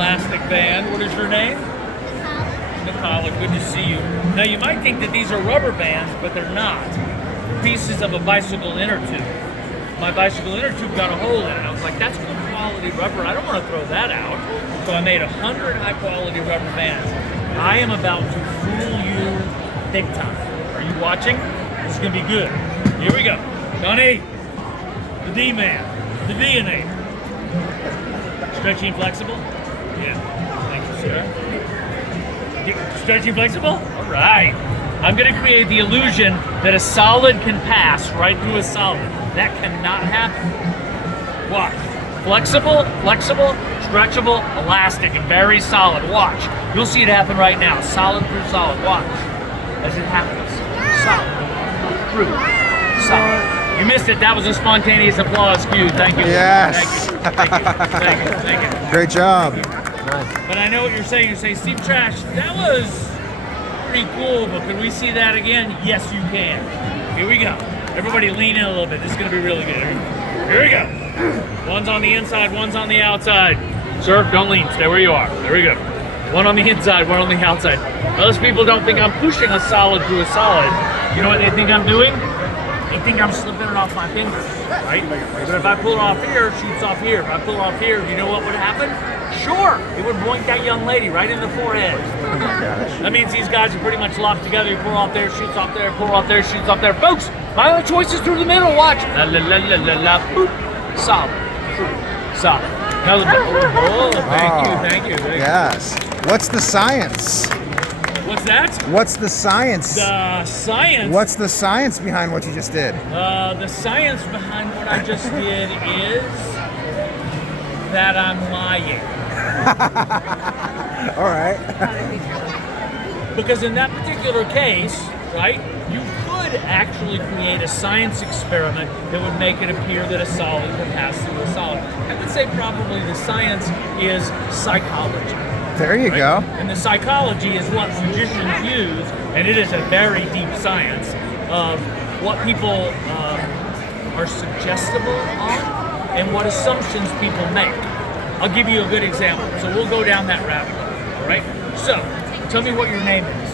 elastic band. What is your name? Nicole, good to see you. Now you might think that these are rubber bands, but they're not. They're pieces of a bicycle inner tube. My bicycle inner tube got a hole in it. I was like, that's good quality rubber. I don't want to throw that out. So I made 100 high quality rubber bands. I am about to fool you big time. Are you watching? This is going to be good. Here we go. Donnie, the D-man, the DNA. Stretchy and flexible? Yeah. Thank you, sir. Stretchy and flexible? All right. I'm going to create the illusion that a solid can pass right through a solid. That cannot happen. Watch. Flexible, stretchable, elastic, and very solid. Watch. You'll see it happen right now. Solid through solid. Watch. As it happens. Solid through solid. You missed it. That was a spontaneous applause cue. Thank you. Yes. Thank you. Great job. But I know what you're saying. You're saying, Steve Trash, that was pretty cool, but can we see that again? Yes, you can. Here we go. Everybody lean in a little bit. This is going to be really good. Here we go. One's on the inside, one's on the outside. Sir, don't lean. Stay where you are. There we go. One on the inside, one on the outside. Most people don't think I'm pushing a solid through a solid. You know what they think I'm doing? They think I'm slipping it off my fingers, right? But if I pull it off here, it shoots off here. If I pull it off here, you know what would happen? Sure, it would boink that young lady right in the forehead. Oh my gosh. That means these guys are pretty much locked together. You pull off there, shoots off there, pull off there, shoots off there. Folks, my only choice is through the middle. Watch. La la la la la la. Boop. Solid. Solid. Another bit. Oh, thank you. Yes. What's the science? What's that? What's the science? The science. What's the science behind what you just did? The science behind what I just did is that I'm lying. All right. Because in that particular case, right, you could actually create a science experiment that would make it appear that a solid can pass through a solid. I would say probably the science is psychology. There you go. And the psychology is what magicians use, and it is a very deep science of what people are suggestible on and what assumptions people make. I'll give you a good example. So we'll go down that rabbit hole, all right? So, tell me what your name is.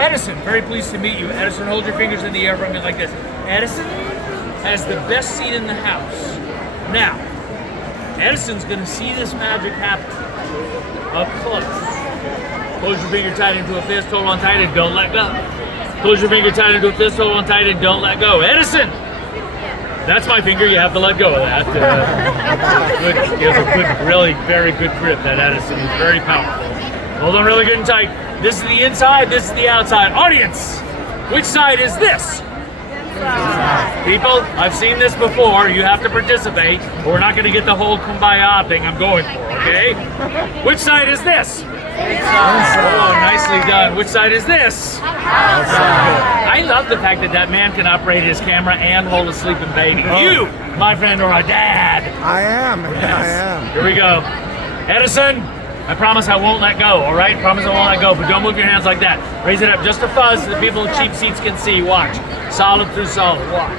Edison, very pleased to meet you. Edison, hold your fingers in the air for me like this. Edison has the best seat in the house. Now, Edison's gonna see this magic happen up close. Close your finger tight into a fist, hold on tight and don't let go. Close your finger tight into a fist, hold on tight and don't let go. Edison! That's my finger, you have to let go of that. He has a good, really very good grip, that Edison. He's very powerful. Hold on really good and tight. This is the inside, this is the outside. Audience, which side is this? People, I've seen this before. You have to participate, or we're not going to get the whole kumbaya thing I'm going for, okay? Which side is this? Oh, nicely done. Which side is this? I love the fact that that man can operate his camera and hold a sleeping baby. You, my friend, are a dad. I am. Yes. I am. Here we go. Edison, I promise I won't let go, all right? Promise I won't let go, but don't move your hands like that. Raise it up just a fuzz so the people in cheap seats can see. Watch. Solid through solid. Watch.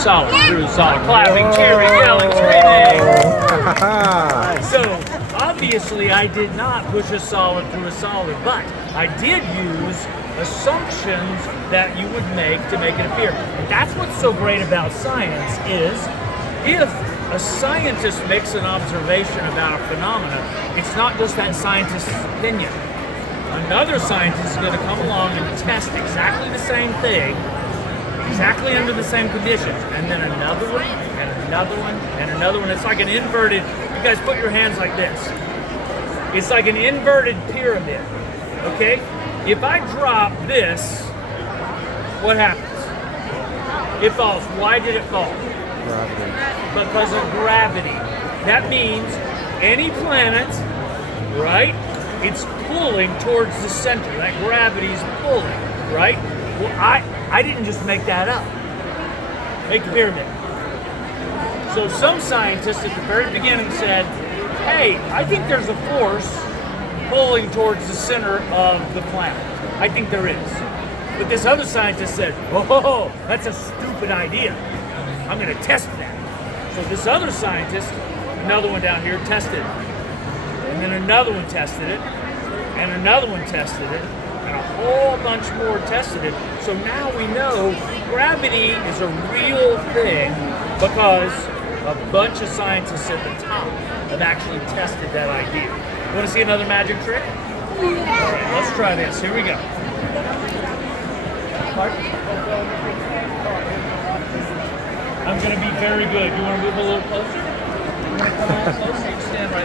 Solid through solid. Clapping, cheering, yelling, screaming. So, obviously, I did not push a solid through a solid, but I did use assumptions that you would make to make it appear. And that's what's so great about science is if a scientist makes an observation about a phenomena, it's not just that scientist's opinion. Another scientist is going to come along and test exactly the same thing, exactly under the same conditions, and then another one, and another one, and another one. It's like an inverted, you guys put your hands like this. It's like an inverted pyramid, okay? If I drop this, what happens? It falls. Why did it fall? Gravity. Because of gravity. That means any planet, right? It's pulling towards the center. That gravity's pulling, right? Well, I didn't just make that up. Make the pyramid. So some scientists at the very beginning said, hey, I think there's a force pulling towards the center of the planet. I think there is. But this other scientist said, oh, that's a stupid idea. I'm going to test that. So this other scientist, another one down here, tested. And then another one tested it, and another one tested it, and a whole bunch more tested it. So now we know gravity is a real thing because a bunch of scientists at the top have actually tested that idea. Want to see another magic trick? All right, let's try this. Here we go. I'm going to be very good. You want to move a little closer? You want to come a little closer? You can stand right